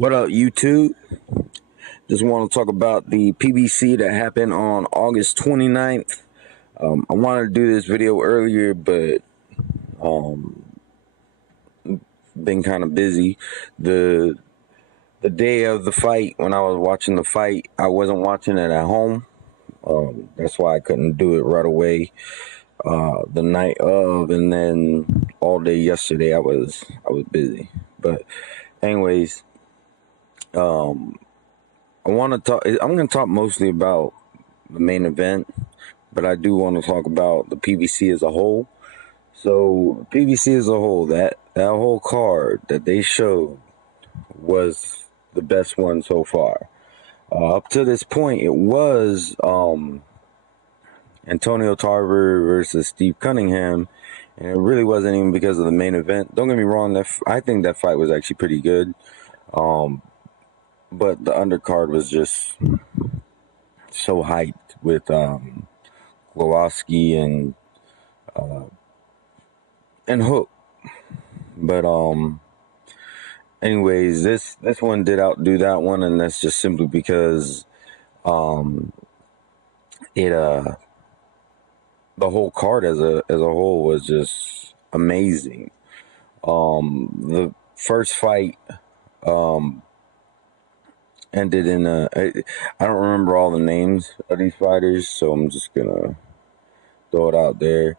What up, YouTube? Just want to talk about the PBC that happened on August 29th. I wanted to do this video earlier, but been kind of busy. The day of the fight, when I was watching the fight, I wasn't watching it at home. That's why I couldn't do it right away. The night of, and then all day yesterday, I was busy. But anyways, I want to talk. I'm going to talk mostly about the main event, but I do want to talk about the PBC as a whole. So PBC as a whole, that whole card that they showed was the best one so far. Up to this point, it was Antonio Tarver versus Steve Cunningham, and it really wasn't even because of the main event. Don't get me wrong, I think that fight was actually pretty good. But the undercard was just so hyped with Glowowski and Hook. But anyways, this one did outdo that one, and that's just simply because the whole card as a whole was just amazing. The first fight ended in I don't remember all the names of these fighters, so I'm just gonna throw it out there.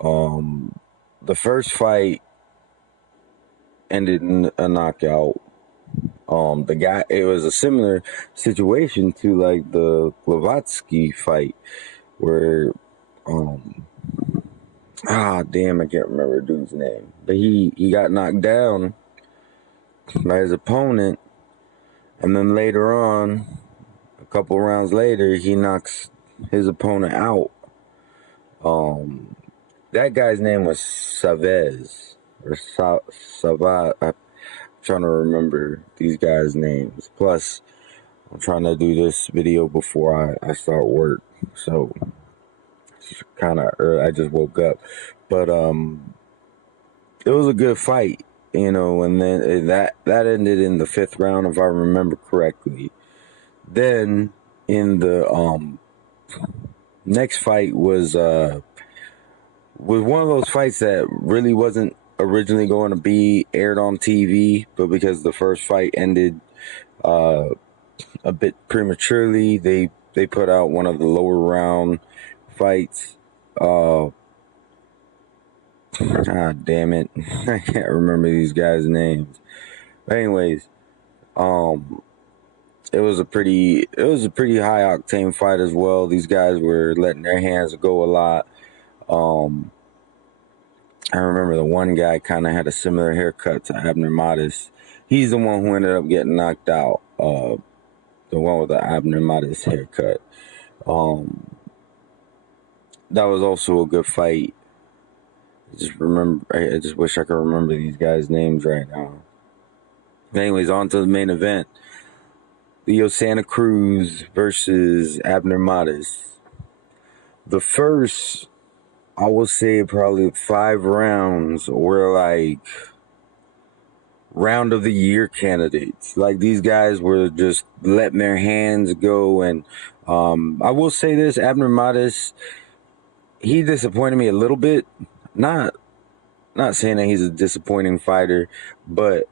The first fight ended in a knockout. It was a similar situation to like the Glowowski fight, where damn, I can't remember the dude's name, but he got knocked down by his opponent, and then later on, a couple rounds later, he knocks his opponent out. That guy's name was Savez or Savaz. I'm trying to remember these guys' names. Plus, I'm trying to do this video before I start work, so it's kind of early. I just woke up, but it was a good fight, you know. And then that ended in the 5th round, if I remember correctly. Then in the next fight was one of those fights that really wasn't originally going to be aired on TV, but because the first fight ended a bit prematurely, they put out one of the lower round fights. God damn it, I can't remember these guys' names. But anyways, it was a pretty high octane fight as well. These guys were letting their hands go a lot. I remember the one guy kind of had a similar haircut to Abner Mares. He's the one who ended up getting knocked out. The one with the Abner Mares haircut. That was also a good fight. I just wish I could remember these guys' names right now. Anyways, on to the main event. PBC Santa Cruz versus Abner Mares. The first, I would say, probably 5 rounds were like round of the year candidates. Like, these guys were just letting their hands go. And I will say this, Abner Mares, he disappointed me a little bit. Not saying that he's a disappointing fighter, but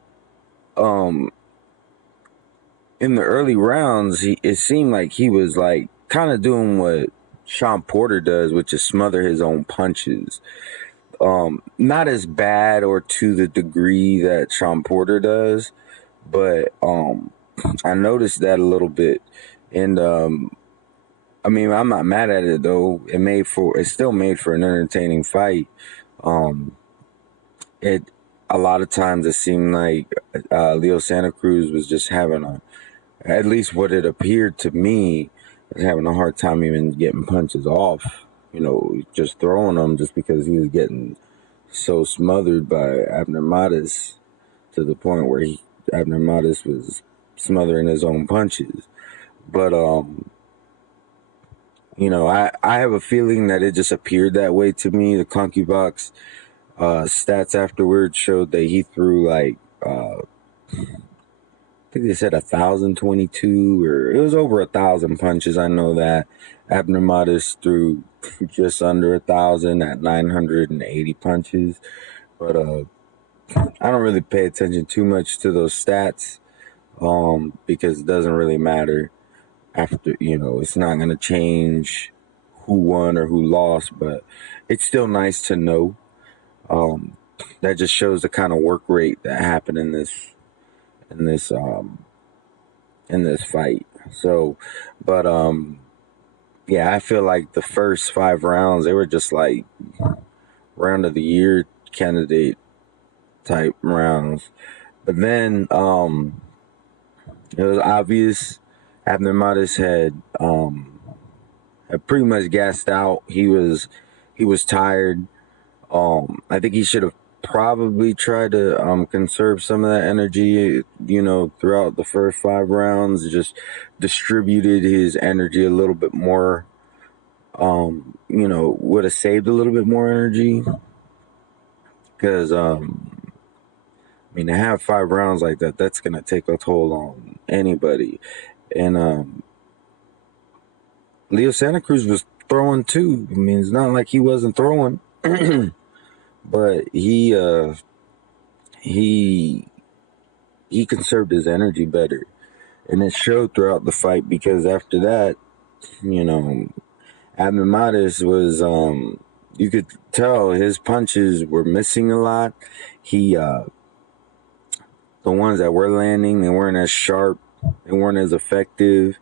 in the early rounds, it seemed like he was like kind of doing what Sean Porter does, which is smother his own punches. Not as bad or to the degree that Sean Porter does, but I noticed that a little bit. And I mean, I'm not mad at it though. It still made for an entertaining fight. A lot of times it seemed like PBC Santa Cruz was just having at least what it appeared to me, was having a hard time even getting punches off, you know, just throwing them, just because he was getting so smothered by Abner Mares, to the point where Abner Mares was smothering his own punches. But you know, I have a feeling that it just appeared that way to me. The ConcuBox stats afterwards showed that he threw like think they said 1,022, or it was over 1,000 punches. I know that Abner Mares threw just under 1,000 at 980 punches, but I don't really pay attention too much to those stats, because it doesn't really matter. After, it's not gonna change who won or who lost, but it's still nice to know. That just shows the kind of work rate that happened in this in this fight. So, but yeah, I feel like the first 5 rounds, they were just like round of the year candidate type rounds. But then it was obvious Abner Mares had pretty much gassed out. He was tired. I think he should have probably tried to conserve some of that energy, throughout the first 5 rounds. Just distributed his energy a little bit more. Would have saved a little bit more energy, because to have 5 rounds like that, that's gonna take a toll on anybody. And Leo Santa Cruz was throwing too. It's not like he wasn't throwing. But he conserved his energy better, and it showed throughout the fight, because after that, Abner Mares was, you could tell his punches were missing a lot. The ones that were landing, they weren't as sharp, they weren't as effective.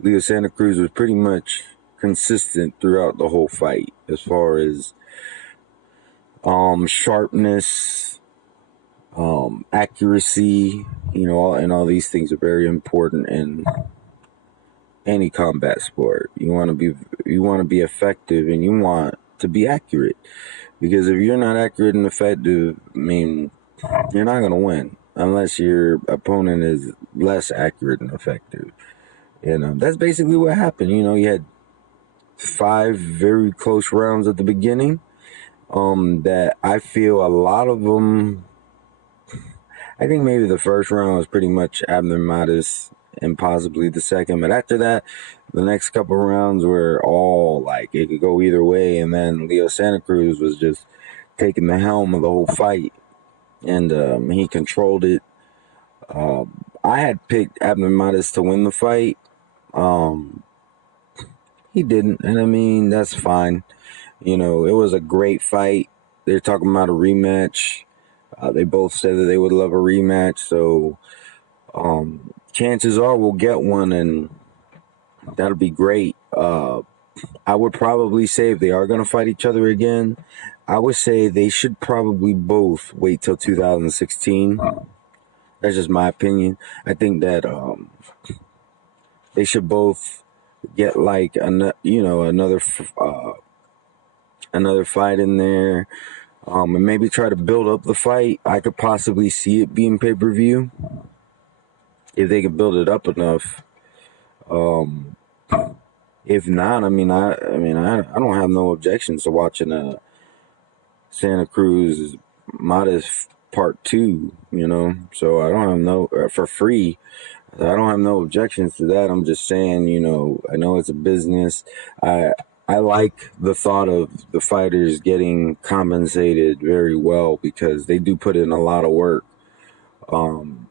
Leo Santa Cruz was pretty much consistent throughout the whole fight as far as sharpness, accuracy, and all these things are very important in any combat sport. You want to be effective, and you want to be accurate, because if you're not accurate and effective, you're not going to win unless your opponent is less accurate and effective. That's basically what happened. You had 5 very close rounds at the beginning. That I feel a lot of them, I think maybe the first round was pretty much Abner Mares and possibly the second. But after that, the next couple rounds were all like, it could go either way. And then Leo Santa Cruz was just taking the helm of the whole fight. And he controlled it. I had picked Abner Mares to win the fight. He didn't. And that's fine. It was a great fight. They're talking about a rematch. They both said that they would love a rematch. So chances are we'll get one, and that'll be great. I would probably say, if they are going to fight each other again, I would say they should probably both wait till 2016. That's just my opinion. I think that they should both get like another fight in there, and maybe try to build up the fight. I could possibly see it being pay-per-view if they could build it up enough. If not, I don't have no objections to watching a Santa Cruz Mares Part 2. So I don't have no for free. I don't have no objections to that. I'm just saying, I know it's a business. I like the thought of the fighters getting compensated very well, because they do put in a lot of work. And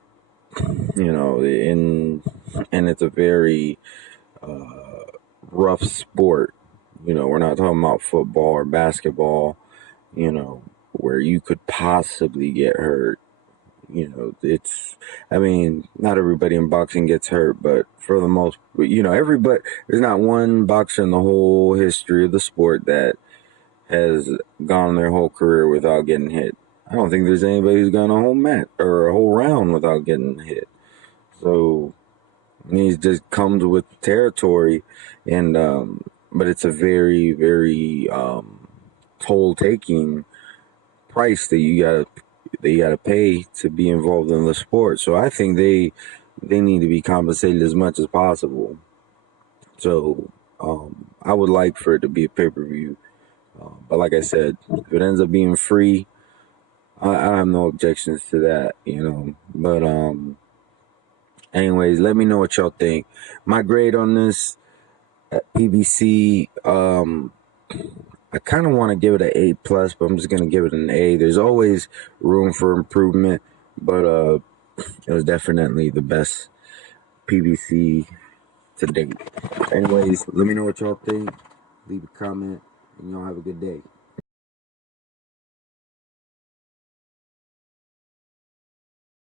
it's a very rough sport. We're not talking about football or basketball, where you could possibly get hurt. Not everybody in boxing gets hurt, but for the most, everybody, there's not one boxer in the whole history of the sport that has gone their whole career without getting hit. I don't think there's anybody who's gone a whole match or a whole round without getting hit. So it just comes with the territory, and but it's a very, very toll-taking price that you gotta pay to be involved in the sport. So I think they need to be compensated as much as possible. So I would like for it to be a pay-per-view. But like I said, if it ends up being free, I have no objections to that, But Anyways, let me know what y'all think. My grade on this PBC, I kind of want to give it an A plus, but I'm just gonna give it an A. There's always room for improvement, but it was definitely the best PBC to date. Anyways, let me know what y'all think. Leave a comment, and y'all have a good day.